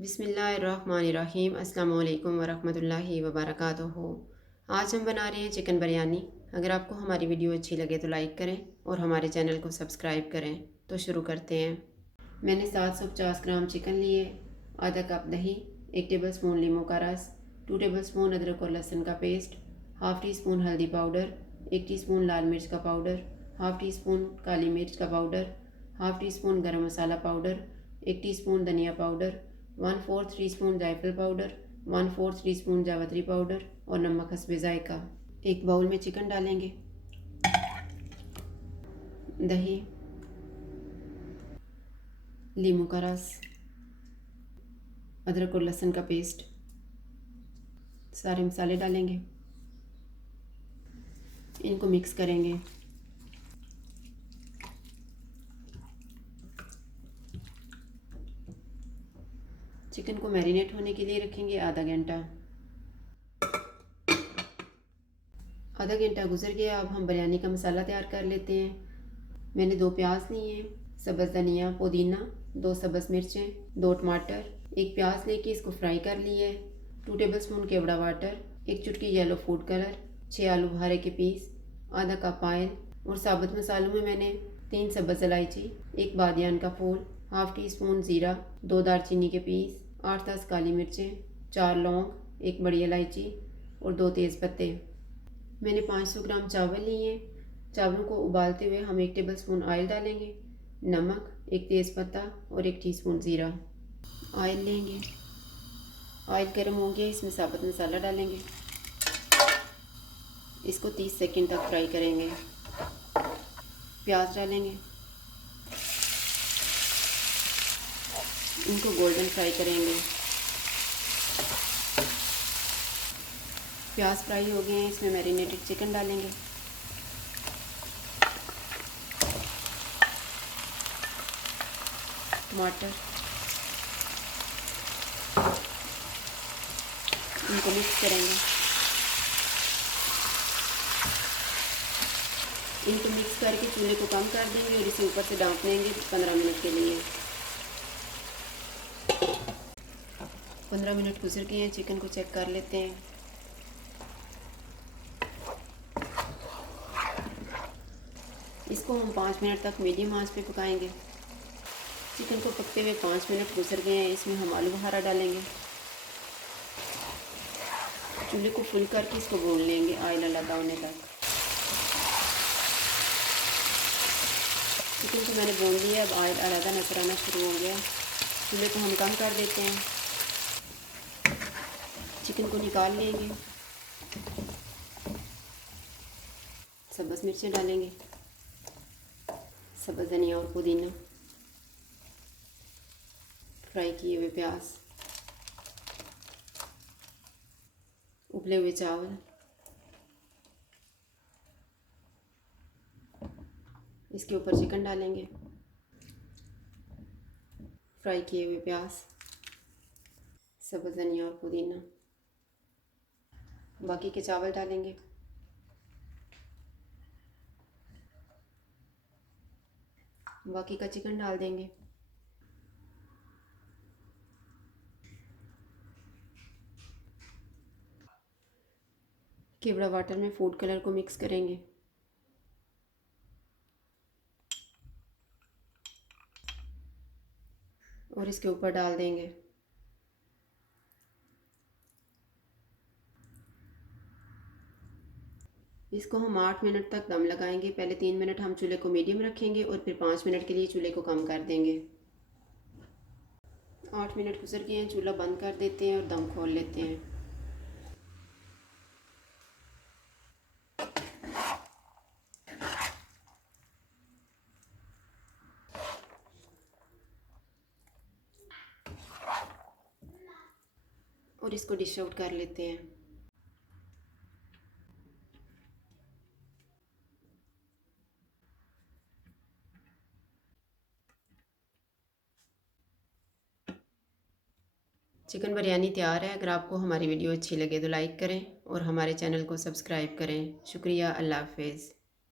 बिस्मिल्लाहिर्रहमानिर्रहीम। अस्सलाम वालेकुम वरहमतुल्लाहि वबरकातुहू। आज हम बना रहे हैं चिकन बिरयानी। अगर आपको हमारी वीडियो अच्छी लगे तो लाइक करें और हमारे चैनल को सब्सक्राइब करें। तो शुरू करते हैं। मैंने 750 ग्राम चिकन लिए, आधा कप दही, 1 टेबल स्पून लीमू का रस, 2 टेबल स्पून अदरक और लहसुन का पेस्ट, हाफ़ टी स्पून हल्दी पाउडर, 1 टीस्पून लाल मिर्च का पाउडर, हाफ़ टी स्पून काली मिर्च का पाउडर, हाफ़ टी स्पून गरम मसाला पाउडर, 1 टीस्पून धनिया पाउडर, 1/4 टीस्पून जायफल पाउडर, 1/4 टीस्पून जावित्री पाउडर और नमक हस्बे जायका। एक बाउल में चिकन डालेंगे, दही, लीमू का रस, अदरक और लहसुन का पेस्ट, सारे मसाले डालेंगे, इनको मिक्स करेंगे। चिकन को मैरिनेट होने के लिए रखेंगे आधा घंटा। आधा घंटा गुजर गया, अब हम बिरयानी का मसाला तैयार कर लेते हैं। मैंने 2 प्याज लिए हैं, सब्ज़ धनिया, पुदीना, 2 सब्ज़ मिर्चें, 2 टमाटर, 1 प्याज लेके इसको फ्राई कर लिए है। 2 टेबल स्पून केवड़ा वाटर, 1 चुटकी येलो फूड कलर, 6 आलू बुखारे के पीस, आधा कप ऑयल और साबुत मसालों में मैंने 3 सब्ज़ इलायची, 1 बादियान का फूल, हाफ़ टी स्पून ज़ीरा, 2 दालचीनी के पीस, 8-10 काली मिर्चें, 4 लौंग, 1 बड़ी इलायची और 2 तेज़ पत्ते। मैंने 500 ग्राम चावल लिए हैं। चावलों को उबालते हुए हम 1 टेबल स्पून ऑयल डालेंगे, नमक, 1 तेज़पत्ता और 1 टीस्पून ज़ीरा। ऑयल लेंगे, ऑयल गर्म हो गया, इसमें साबुत मसाला डालेंगे, इसको 30 सेकंड तक फ्राई करेंगे। प्याज डालेंगे, इनको गोल्डन फ्राई करेंगे। प्याज फ्राई हो गए हैं, इसमें मैरिनेटेड चिकन डालेंगे, टमाटर, इनको मिक्स करेंगे। इनको मिक्स करके चूल्हे को कम कर देंगे और इसे ऊपर से ढक देंगे 15 मिनट के लिए। 15 मिनट गुजर गए हैं, चिकन को चेक कर लेते हैं। इसको हम 5 मिनट तक मीडियम आंच पे पकाएंगे। चिकन को पकते हुए 5 मिनट गुजर गए हैं, इसमें हम आलू बुखारा डालेंगे। चूल्हे को फुल करके इसको भून लेंगे ऑयल अलग होने तक। चिकन को मैंने भून लिया, अब ऑयल अलग नजर आना शुरू हो गया। चूल्हे को हम कम कर देते हैं, चिकन को निकाल लेंगे। सब्ज़ मिर्चें डालेंगे, सब्ज़ धनिया और पुदीना, फ्राई किए हुए प्याज, उबले हुए चावल, इसके ऊपर चिकन डालेंगे, फ्राई किए हुए प्याज, सब्ज़ धनिया और पुदीना, बाकी के चावल डालेंगे, बाकी का चिकन डाल देंगे। केवड़ा वाटर में फूड कलर को मिक्स करेंगे, और इसके ऊपर डाल देंगे। इसको हम 8 मिनट तक दम लगाएंगे। पहले 3 मिनट हम चूल्हे को मीडियम रखेंगे और फिर 5 मिनट के लिए चूल्हे को कम कर देंगे। 8 मिनट गुजर गए हैं, चूल्हा बंद कर देते हैं और दम खोल लेते हैं। और इसको डिश आउट कर लेते हैं। चिकन बिरयानी तैयार है। अगर आपको हमारी वीडियो अच्छी लगे तो लाइक करें और हमारे चैनल को सब्सक्राइब करें। शुक्रिया। अल्लाह हाफ़िज़।